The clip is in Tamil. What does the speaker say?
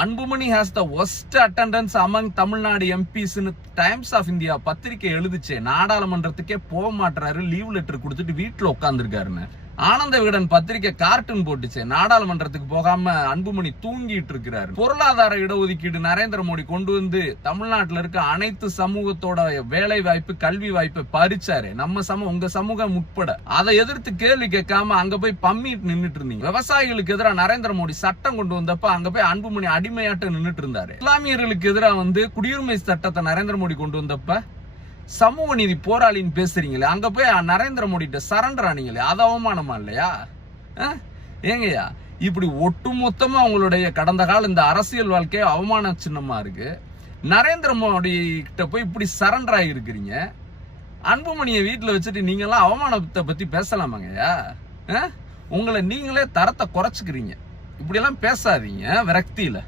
Anbumani has the worst attendance among Tamil Nadu MPs Times of India பத்திரிகை எழுதுச்சே. நாடாளுமன்றத்துக்கே போக மாட்டாரு, லீவ் லெட்டர் கொடுத்துட்டு வீட்டுல உட்காந்துருக்காருன்னு. ஆனந்த விகடன் பத்திரிகை கார்ட்டூன் போட்டுச்சு, நாடாளுமன்றத்துக்கு போகாம அன்புமணி தூங்கிட்டு இருக்கிறாரு. பொருளாதார இடஒதுக்கீடு நரேந்திர மோடி கொண்டு வந்து தமிழ்நாட்டுல இருக்க அனைத்து சமூகத்தோட வேலை வாய்ப்பு கல்வி வாய்ப்பை பறிச்சாரு. நம்ம உங்க சமூகம் உட்பட அதை எதிர்த்து கேள்வி கேட்காம அங்க போய் பம்மிட்டு நின்னுட்டு இருந்தீங்க. விவசாயிகளுக்கு எதிராக நரேந்திர மோடி சட்டம் கொண்டு வந்தப்ப அங்க போய் அன்புமணி அடிமையாட்ட நின்னுட்டு இருந்தாரு. இஸ்லாமியர்களுக்கு எதிராக குடியுரிமை சட்டத்தை நரேந்திர மோடி கொண்டு வந்தப்ப சமூக நீதி போராளின்னு பேசுறீங்களே, அங்க போய் நரேந்திர மோடி சரண்டர் ஆனீங்களே, அது அவமானமா இல்லையா? ஏங்கய்யா, இப்படி ஒட்டுமொத்தமா உங்களுடைய கடந்த கால இந்த அரசியல் வாழ்க்கை அவமான சின்னமா இருக்கு. நரேந்திர மோடி கிட்ட போய் இப்படி சரண்டர் ஆகி இருக்கிறீங்க. அன்புமணியை வீட்டுல வச்சுட்டு நீங்க எல்லாம் அவமானத்தை பத்தி பேசலாமாங்கய்யா? உங்களை நீங்களே தரத்தை குறைச்சுக்கிறீங்க. இப்படி எல்லாம் பேசாதீங்க விரக்தியில.